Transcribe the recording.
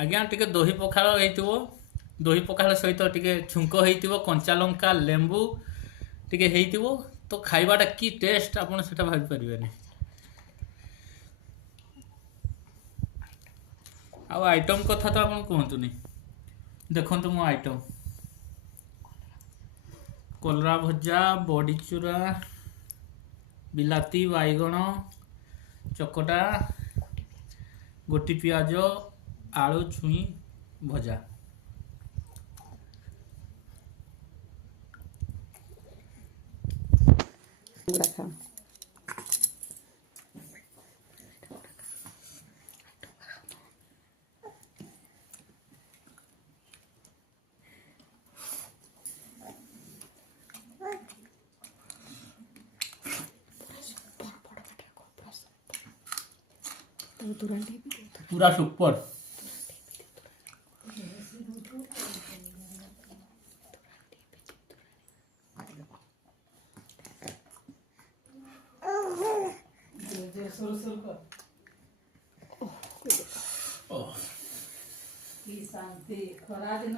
आज्ञा टिके दही पखाल होइतिबो दही पखाल सहित टिके छुंक होइतिबो कंचा लंका लेंबू टिके होइतिबो तो खाइबाटा की टेस्ट आपण सेटा भाबी परिबेनी। आ आइटम कथा तो आपण कहतुनी देखंतु मो आइटम कलरा भजा बड़ी चूरा बिलाती बाइगण चकटा गोटी पियाज आलू छुई भजा। पूरा सुपर शांति खरा दिन